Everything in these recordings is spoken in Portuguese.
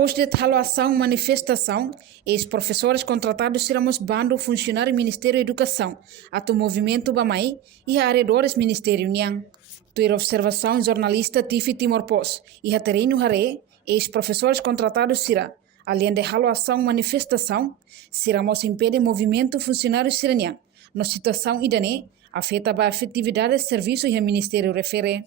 hoje de ação manifestação, ex-professores contratados seremos bando funcionário Ministério da Educação, ato movimento Bamai e arredores Ministério Niang. Tua observação jornalista Tifi Timor Pos e Haterino Hare, ex-professores contratados será, além de ação manifestação, seremos impede movimento funcionário siraniang, na situação idane, afeta a efetividade de serviço e o Ministério refere.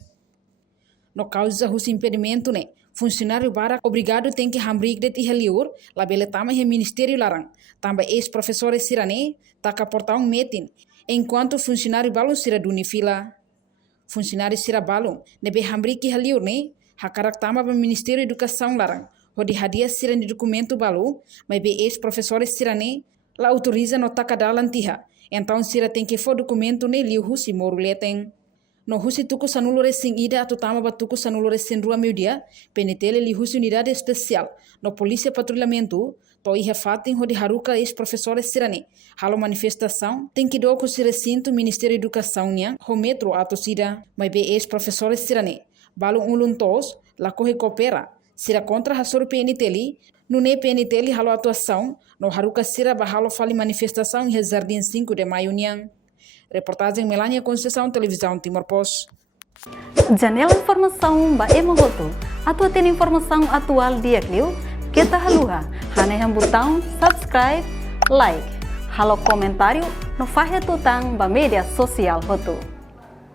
No causa dos impedimento, né? Funcionário bara obrigado tem que hambric de tihaliur, labele tama e Ministério larang, também ex-professores sirane, taka portar meeting, enquanto funcionário balon sira duni fila. Funcionário sira balon, nebe hambric haliur né? Hakarak tama para Ministério da Educação larang, hodi hadia sira de documento balon, mas be ex-professores sirane, la autoriza no taka dalan tiha, então sira tem que for documento ne liu husi moru leteng. No husi tuku sanulo resing ida atau tama batuku sanulo resing rua media, penetele li husi unidade especial, no polícia patrulhamento, to iha fatin ho de haruka ex-professores sirane. Halo manifestação, tem que do se recinto Ministério da Educação niang, ho metro ato sida, mas be ex-professores sirane. Balo tos, la corre coopera, sira contra hasor PNTL, no ne PNTL halo atuação, no haruka sira bahalo fali manifestação em Jardim 5 de Maio niang. Reportagem Melania Conceição, Televisão Timor Pos. Janela informação ba emogoto. Atua tem informação atual dia kliu. Kita haluha. Hane botão subscribe, like. Halo comentário no fahe tutang ba media sosial hotu.